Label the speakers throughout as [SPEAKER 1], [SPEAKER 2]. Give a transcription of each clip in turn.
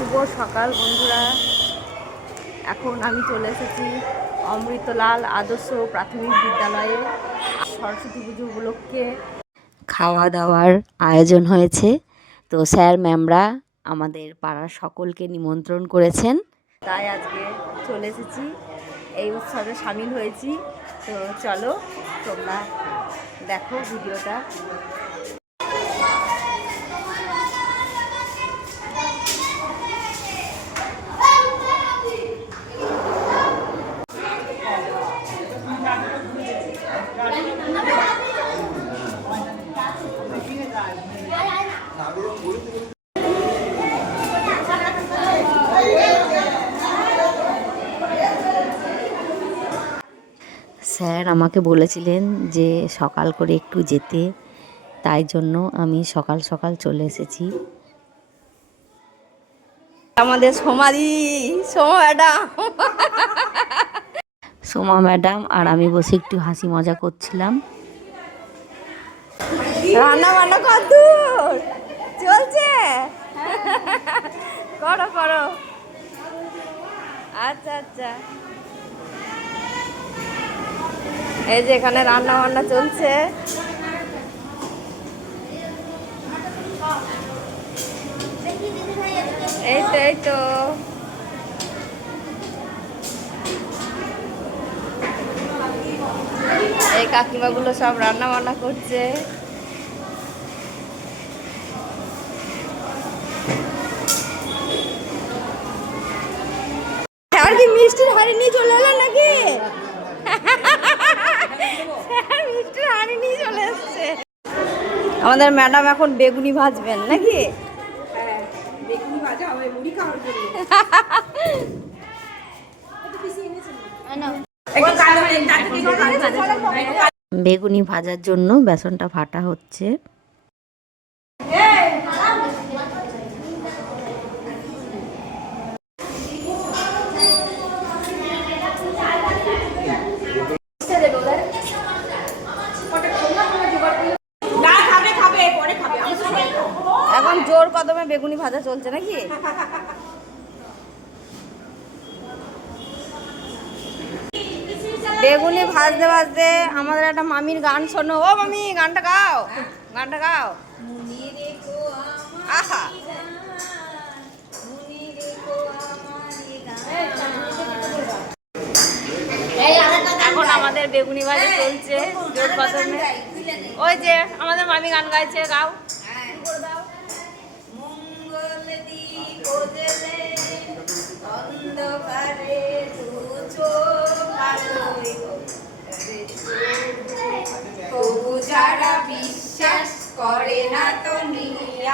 [SPEAKER 1] শুভ সকাল বন্ধুরা। এখন আমি চলে এসেছি অমৃতলাল আদর্শ প্রাথমিক বিদ্যালয়ে। সরস্বতী পুজো উপলক্ষে
[SPEAKER 2] খাওয়া দাওয়ার আয়োজন হয়েছে। তো স্যার, ম্যামরা আমাদের পাড়ার সকলকে নিমন্ত্রণ করেছেন।
[SPEAKER 1] তাই আজকে চলে এসেছি। এই উৎসবে সামিল হয়েছি। তো চলো তোমরা দেখো ভিডিওটা।
[SPEAKER 2] স্যার আমাকে বলেছিলেন যে সকাল করে একটু যেতে তাই জন্য আমি সকাল সকাল চলে এসেছি।
[SPEAKER 1] আমাদের সমাধি সোমা ম্যাডাম।
[SPEAKER 2] সোমা ম্যাডাম আর আমি বসে একটু হাসি মজা করছিলাম।
[SPEAKER 1] রান্না বান্না কদ্দূর চলছে? করো করো। আচ্ছা আচ্ছা। এই যে এখানে রান্না বান্না চলছে। এই তো এই তো। এই কাকিমাগুলো সব রান্না বান্না করছে। মিষ্টির হাড়ি নিয়ে চলে এলেন নাকি? স্যার মিষ্টির নিয়ে চলে এসছে। আমাদের ম্যাডাম এখন বেগুনি ভাজবেন নাকি?
[SPEAKER 2] বেগুনি ভাজার জন্য বেসনটা ফাটা হচ্ছে
[SPEAKER 1] এখন জোর কদমে বেগুনি ভাজা চলছে নাকি? বেগুনি ভাজতে ভাজতে আমাদের একটা মামির গান শোনো। ও মামি, গানটা গাও গানটা গাও। আহা। এখন আমাদের বেগুনি ভাজা চলছে ওই যে আমাদের মামি গান গাইছে, গাও।
[SPEAKER 3] বিশ্বাস করে না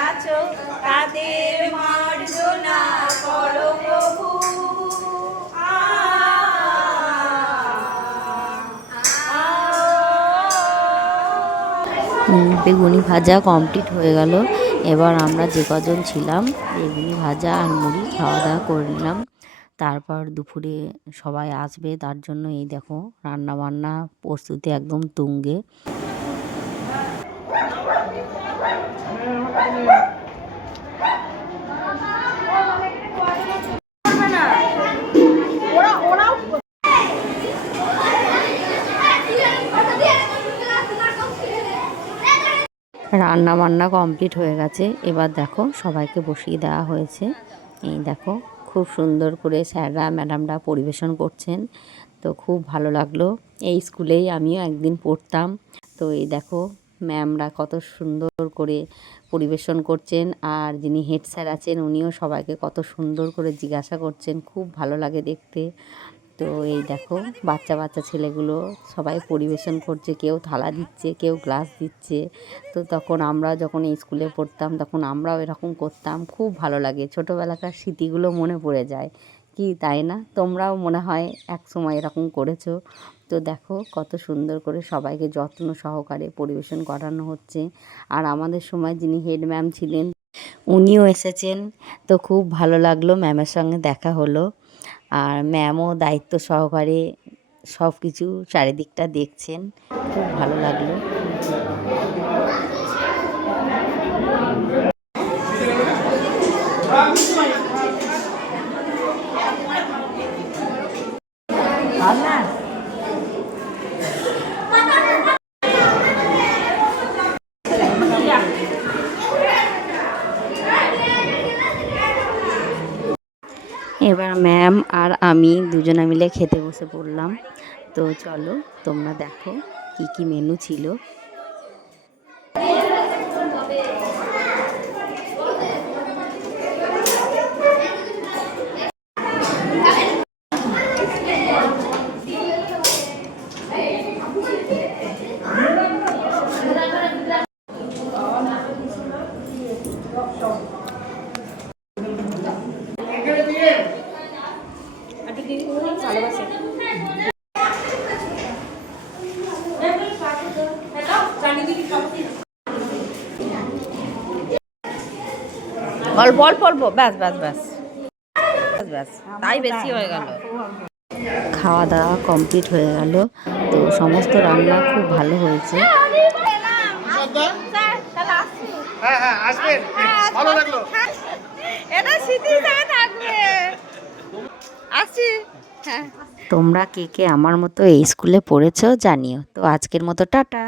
[SPEAKER 3] আছো তাদের মার্জনা করো প্রভু।
[SPEAKER 2] বেগুনি ভাজা কমপ্লিট হয়ে গেল। এবার আমরা যে কজন ছিলাম, বেগুনি ভাজা আর মুড়ি খাওয়া দাওয়া করে নিলাম। তারপর দুপুরে সবাই আসবে, তার জন্য এই দেখো রান্না বান্না প্রস্তুতি একদম তুঙ্গে। রান্না বান্না কমপ্লিট হয়ে গেছে। এবার দেখো সবাইকে বসিয়ে দেওয়া হয়েছে। এই দেখো খুব সুন্দর করে স্যাররা, ম্যাডামরা পরিবেশন করছেন। তো খুব ভালো লাগল। এই স্কুলেই আমিও একদিন পড়তাম। তো এই দেখো ম্যামরা কত সুন্দর করে পরিবেশন করছেন আর যিনি হেড স্যার আছেন উনিও সবাইকে কত সুন্দর করে জিজ্ঞাসা করছেন, খুব ভালো লাগে দেখতে। তো এই দেখো, বাচ্চা বাচ্চা ছেলেগুলো সবাই পরিবেশন করছে, কেউ থালা দিচ্ছে, কেউ গ্লাস দিচ্ছে। তো তখন আমরা যখন স্কুলে পড়তাম, তখন আমরাও এরকম করতাম, খুব ভালো লাগে। ছোটোবেলাকার স্মৃতিগুলো মনে পড়ে যায়। কি, তাই না? তোমরাও মনে হয় এক সময় এরকম করেছ। তো দেখো কত সুন্দর করে সবাইকে যত্ন সহকারে পরিবেশন করানো হচ্ছে। আর আমাদের সময় যিনি হেড ম্যাম ছিলেন, উনিও এসেছেন। তো খুব ভালো লাগল ম্যামের সঙ্গে দেখা হলো। আর ম্যামও দায়িত্ব সহকারে সব কিছু চারিদিকটা দেখছেন। খুব ভালো লাগল।
[SPEAKER 4] রাম
[SPEAKER 2] এবার ম্যাম আর আমি দুজনে মিলে খেতে বসে পড়লাম। তো চলো তোমরা দেখো কি কি মেনু ছিল।
[SPEAKER 1] অল্প অল্প অল্প। ব্যাস ব্যাস ব্যাস। তাই বেশি হয়ে গেল।
[SPEAKER 2] খাওয়া দাওয়া কমপ্লিট হয়ে গেল। তো সমস্ত রান্না খুব ভালো হয়েছে।
[SPEAKER 4] হ্যাঁ হ্যাঁ আসবেন। ভালো লাগল।
[SPEAKER 1] এটা স্মৃতি হিসাবে থাকবে। আসছি হ্যাঁ।
[SPEAKER 2] তোমরা কে কে আমার মতো এই স্কুলে পড়েছো জানিও। তো আজকের মতো টাটা।